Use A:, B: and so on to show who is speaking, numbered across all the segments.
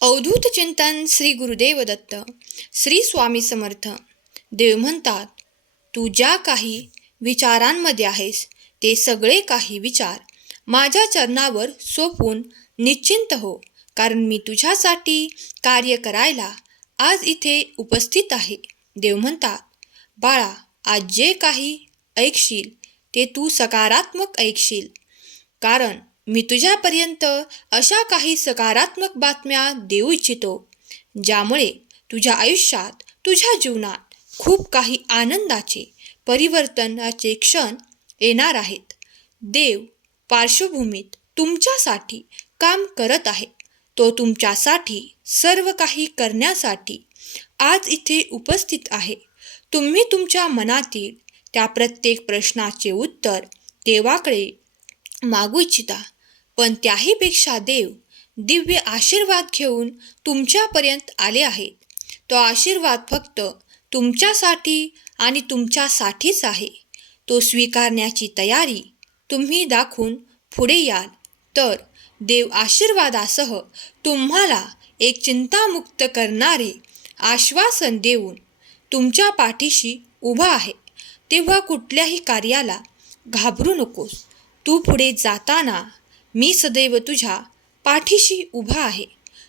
A: अवधूत चिंतन श्री गुरुदेव दत्त श्री स्वामी समर्थ. देव म्हणतात तू ज्या काही विचारांमध्ये आहेस ते सगळे काही विचार माझ्या चरणावर सोपून निश्चिंत हो कारण मी तुझ्यासाठी कार्य करायला आज इथे उपस्थित आहे. देव म्हणतात बाळा आज जे काही ऐकशील ते तू सकारात्मक ऐकशील. कारण मी तुझ्यापर्यंत अशा काही सकारात्मक बातम्या देऊ इच्छितो ज्यामुळे तुझ्या आयुष्यात तुझ्या जीवनात खूप काही आनंदाचे परिवर्तनाचे क्षण येणार आहेत. देव पार्श्वभूमीत तुमच्यासाठी काम करत आहे. तो तुमच्यासाठी सर्व काही करण्यासाठी आज इथे उपस्थित आहे. तुम्ही तुमच्या मनातील त्या प्रत्येक प्रश्नाचे उत्तर देवाकडे मागू इच्छिता. पण त्याहीपेक्षा देव दिव्य आशीर्वाद घेऊन तुमच्यापर्यंत आले आहेत. तो आशीर्वाद फक्त तुमच्यासाठी आणि तुमच्यासाठीच आहे. तो स्वीकारण्याची तयारी तुम्ही दाखवून पुढे याल. तर देव आशीर्वादासह तुम्हाला एक चिंतामुक्त करणारे आश्वासन देऊन तुमच्या पाठीशी उभा आहे. तेव्हा कुठल्याही कार्याला घाबरू नकोस. तू पुढे जाताना मी सदैव तुझ्या पाठीशी उभा आहे.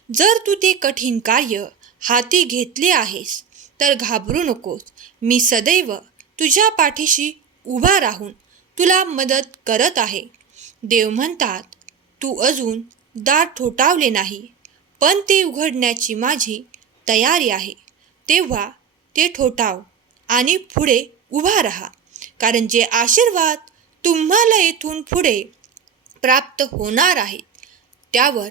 A: जर तू ते कठीण कार्य हाती घेतले आहेस तर घाबरू नकोस. मी सदैव तुझ्या पाठीशी उभा राहून तुला मदत करत आहे. देव म्हणतात तू अजून दार ठोठावले नाही पण ते उघडण्याची माझी तयारी आहे. तेव्हा ते ठोठाव आणि पुढे उभा राहा कारण जे आशीर्वाद तुम्हाला येथून पुढे प्राप्त होणार आहेत त्यावर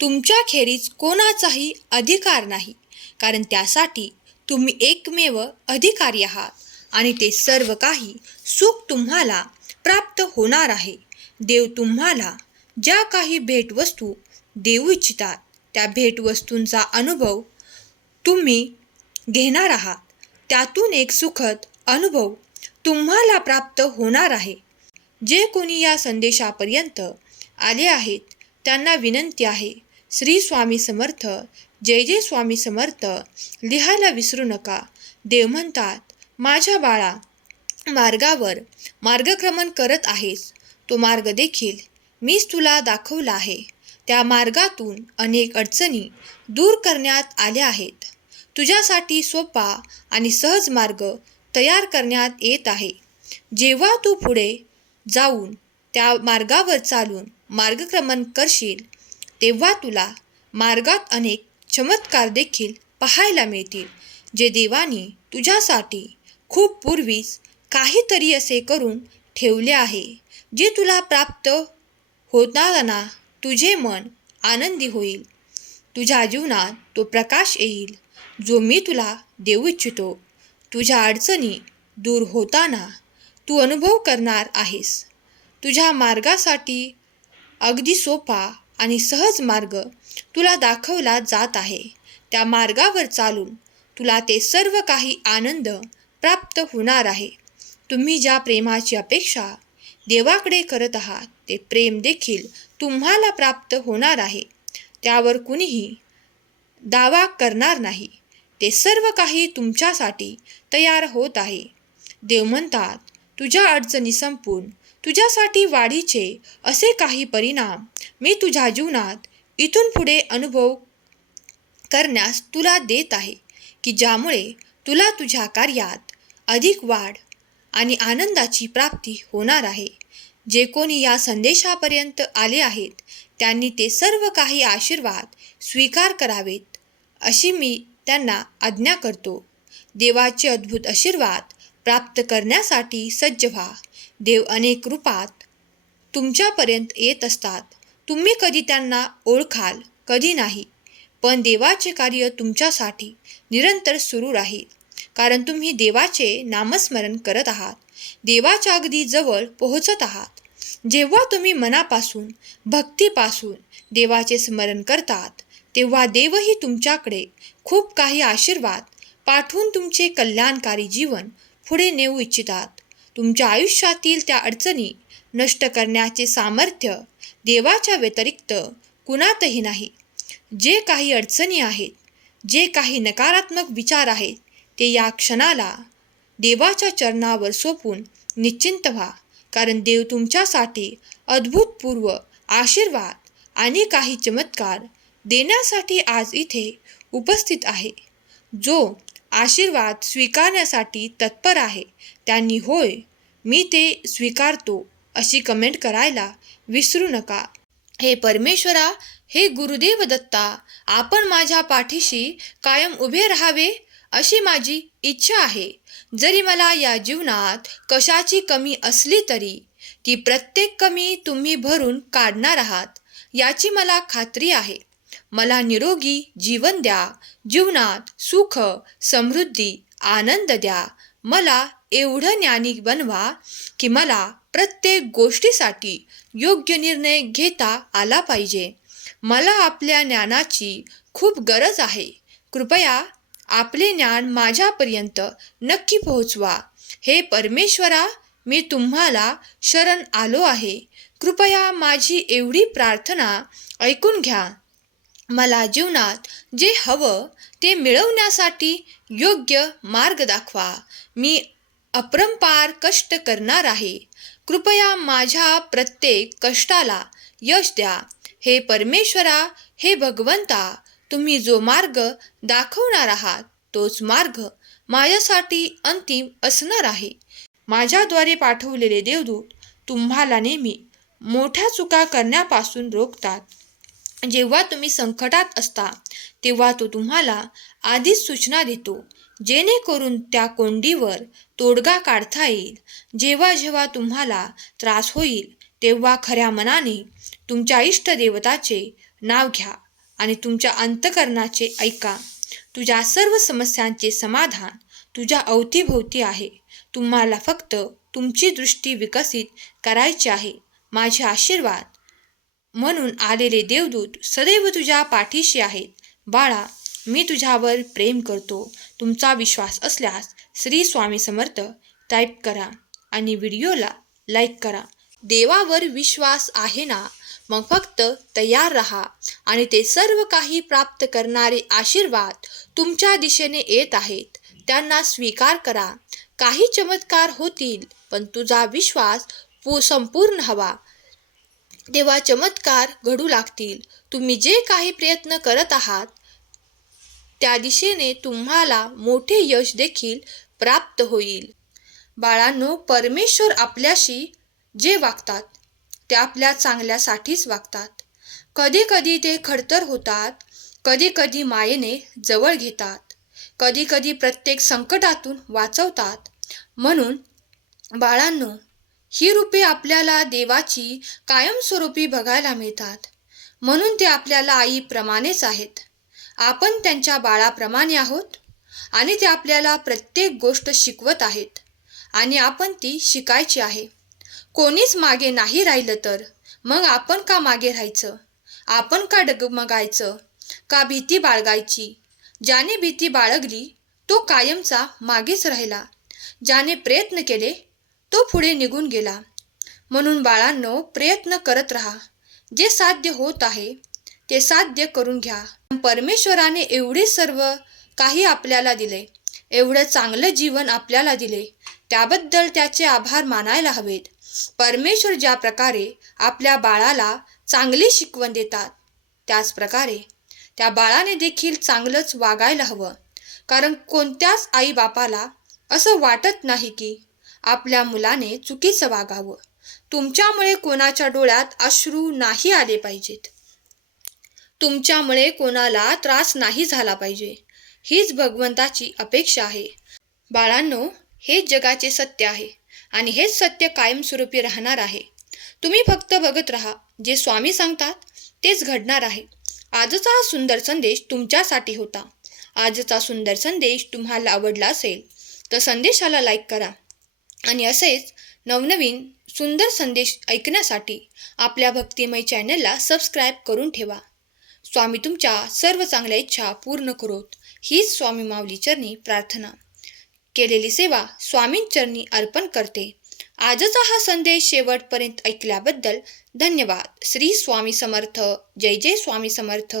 A: तुमच्याखेरीज कोणाचाही अधिकार नाही कारण त्यासाठी तुम्ही एकमेव अधिकारी आहात आणि ते सर्व काही सुख तुम्हाला प्राप्त होणार आहे. देव तुम्हाला ज्या काही भेटवस्तू देऊ इच्छितात त्या भेटवस्तूंचा अनुभव तुम्ही घेणार आहात. त्यातून एक सुखद अनुभव तुम्हाला प्राप्त होणार आहे. जे कोणी या संदेशापर्यंत आले आहेत त्यांना विनंती आहे श्री स्वामी समर्थ जय जय स्वामी समर्थ लिहायला विसरू नका. देव म्हणतात माझ्या बाळा मार्गावर मार्गक्रमण करत आहेस. तो मार्ग देखील मीच तुला दाखवला आहे. त्या मार्गातून अनेक अडचणी दूर करण्यात आल्या आहेत. तुझ्यासाठी सोपा आणि सहज मार्ग तयार करण्यात येत आहे. जेव्हा तू पुढे जाऊन त्या मार्गावर चालून मार्गक्रमण करशील तेव्हा तुला मार्गात अनेक चमत्कार देखील पाहायला मिळतील जे देवाने तुझ्यासाठी खूप पूर्वीच काहीतरी असे करून ठेवले आहे जे तुला प्राप्त होताना तुझे मन आनंदी होईल. तुझ्या जीवनात तो प्रकाश येईल जो मी तुला देऊ इच्छितो. तुझ्या अडचणी दूर होताना तू अनुभव करणार आहेस. तुझ्या मार्गासाठी अगदी सोपा आणि सहज मार्ग तुला दाखवला जात आहे. त्या मार्गावर चालून तुला ते सर्व काही आनंद प्राप्त होणार आहे. तुम्ही ज्या प्रेमाची अपेक्षा देवाकडे करत आहात ते प्रेम देखील तुम्हाला प्राप्त होणार आहे. त्यावर कुणीही दावा करणार नाही. ते सर्व काही तुमच्यासाठी तयार होत आहे. देव म्हणतात तुझ्या अडचणी संपून तुझ्यासाठी वाढीचे असे काही परिणाम मी तुझ्या जीवनात इथून पुढे अनुभव करण्यास तुला देत आहे की ज्यामुळे तुला तुझ्या कार्यात अधिक वाढ आणि आनंदाची प्राप्ती होणार आहे. जे कोणी या संदेशापर्यंत आले आहेत त्यांनी ते सर्व काही आशीर्वाद स्वीकार करावेत अशी मी त्यांना आज्ञा करतो. देवाचे अद्भुत आशीर्वाद प्राप्त करण्यासाठी सज्ज व्हा. देव अनेक रूपात तुमच्यापर्यंत येत असतात. तुम्ही कधी त्यांना ओळखाल कधी नाही. पण देवाचे कार्य तुमच्यासाठी निरंतर सुरू राहील. कारण तुम्ही देवाचे नामस्मरण करत आहात. देवाच्या अगदी जवळ पोहोचत आहात. जेव्हा तुम्ही मनापासून भक्तीपासून देवाचे स्मरण करतात तेव्हा देवही तुमच्याकडे खूप काही आशीर्वाद पाठवून तुमचे कल्याणकारी जीवन पुढे नेऊ इच्छितात. तुमच्या आयुष्यातील त्या अडचणी नष्ट करण्याचे सामर्थ्य देवाच्या व्यतिरिक्त कुणातही नाही. जे काही अडचणी आहेत जे काही नकारात्मक विचार आहेत ते या क्षणाला देवाच्या चरणावर सोपून निश्चिंत व्हा. कारण देव तुमच्यासाठी अद्भुतपूर्व आशीर्वाद आणि काही चमत्कार देण्यासाठी आज इथे उपस्थित आहे. जो आशीर्वाद स्वीकारण्यासाठी तत्पर आहे. त्यांनी होय मी ते स्वीकारतो अशी कमेंट करायला विसरू नका. हे परमेश्वरा हे गुरुदेव दत्ता आपण माझ्या पाठीशी कायम उभे राहावे अशी माझी इच्छा आहे. जरी मला या जीवनात कशाची कमी असली तरी ती प्रत्येक कमी तुम्ही भरून काढणार आहात याची मला खात्री आहे. मला निरोगी जीवन द्या जीवनात सुख समृद्धी आनंद द्या. मला एवढं ज्ञानी बनवा की मला प्रत्येक गोष्टीसाठी योग्य निर्णय घेता आला पाहिजे. मला आपल्या ज्ञानाची खूप गरज आहे. कृपया आपले ज्ञान माझ्यापर्यंत नक्की पोहोचवा. हे परमेश्वरा मी तुम्हाला शरण आलो आहे. कृपया माझी एवढी प्रार्थना ऐकून घ्या. मला जीवनात जे हवं ते मिळवण्यासाठी योग्य मार्ग दाखवा. मी अपरंपार कष्ट करणार आहे. कृपया माझ्या प्रत्येक कष्टाला यश द्या. हे परमेश्वरा हे भगवंता तुम्ही जो मार्ग दाखवणार आहात तोच मार्ग माझ्यासाठी अंतिम असणार आहे. माझ्याद्वारे पाठवलेले देवदूत तुम्हाला नेहमी मोठ्या चुका करण्यापासून रोखतात. जेव्हा तुम्ही संकटात असता तेव्हा तो तुम्हाला आधीच सूचना देतो जेणेकरून त्या कोंडीवर तोडगा काढता येईल. जेव्हा जेव्हा तुम्हाला त्रास होईल तेव्हा खऱ्या मनाने तुमच्या इष्टदेवताचे नाव घ्या आणि तुमच्या अंतकरणाचे ऐका. तुझ्या सर्व समस्यांचे समाधान तुझ्या अवतीभोवती आहे. तुम्हाला फक्त तुमची दृष्टी विकसित करायची आहे. माझे आशीर्वाद म्हणून आलेले देवदूत सदैव तुझ्या पाठीशी आहेत. बाळा मी तुझ्यावर प्रेम करतो. तुमचा विश्वास असल्यास श्री स्वामी समर्थ टाईप करा आणि व्हिडिओला लाईक करा. देवावर विश्वास आहे ना? मग फक्त तयार रहा आणि ते सर्व काही प्राप्त करणारे आशीर्वाद तुमच्या दिशेने येत आहेत. त्यांना स्वीकार करा. काही चमत्कार होतील पण तुझा विश्वास पू संपूर्ण हवा. तेव्हा चमत्कार घडू लागतील. तुम्ही जे काही प्रयत्न करत आहात त्या दिशेने तुम्हाला मोठे यश देखील प्राप्त होईल. बाळांनो परमेश्वर आपल्याशी जे वागतात ते आपल्या चांगल्यासाठीच वागतात. कधी कधी ते खडतर होतात कधी कधी मायेने जवळ घेतात कधी कधी प्रत्येक संकटातून वाचवतात. म्हणून बाळांनो ही रूपे आपल्याला देवाची कायमस्वरूपी बघायला मिळतात. म्हणून ते आपल्याला आईप्रमाणेच आहेत. आपण त्यांच्या बाळाप्रमाणे आहोत आणि ते आपल्याला प्रत्येक गोष्ट शिकवत आहेत आणि आपण ती शिकायची आहे. कोणीच मागे नाही राहिलं तर मग आपण का मागे राहायचं? आपण का डगमगायचं? का भीती बाळगायची? ज्याने भीती बाळगली तो कायमचा मागेच राहिला. ज्याने प्रयत्न केले तो पुढे निघून गेला. म्हणून बाळांनो प्रयत्न करत राहा. जे साध्य होत आहे ते साध्य करून घ्या. परमेश्वराने एवढे सर्व काही आपल्याला दिले. एवढं चांगलं जीवन आपल्याला दिले. त्याबद्दल त्याचे आभार मानायला हवेत. परमेश्वर ज्या प्रकारे आपल्या बाळाला चांगली शिकवण देतात त्याच प्रकारे त्या बाळाने देखील चांगलंच वागायला हवं. कारण कोणत्याच आईबापाला असं वाटत नाही की आपल्या मुलाने चुकीचं वागावं. तुमच्यामुळे कोणाच्या डोळ्यात अश्रू नाही आले पाहिजेत. तुमच्यामुळे कोणाला त्रास नाही झाला पाहिजे. हीच भगवंताची अपेक्षा आहे. बाळांनो हेच जगाचे सत्य आहे आणि हेच सत्य कायमस्वरूपी राहणार आहे. तुम्ही फक्त बघत राहा जे स्वामी सांगतात तेच घडणार आहे. आजचा हा सुंदर संदेश तुमच्यासाठी होता. आजचा सुंदर संदेश तुम्हाला आवडला असेल तर संदेशाला लाईक करा. आणि असेच नवनवीन सुंदर संदेश ऐकण्यासाठी आपल्या भक्तिमय चॅनलला सबस्क्राईब करून ठेवा. स्वामी तुमच्या सर्व चांगल्या इच्छा पूर्ण करोत. हीच स्वामी माऊली चरणी प्रार्थना. केलेली सेवा स्वामींचरणी अर्पण करते. आजचा हा संदेश शेवटपर्यंत ऐकल्याबद्दल धन्यवाद. श्री स्वामी समर्थ. जय जय स्वामी समर्थ.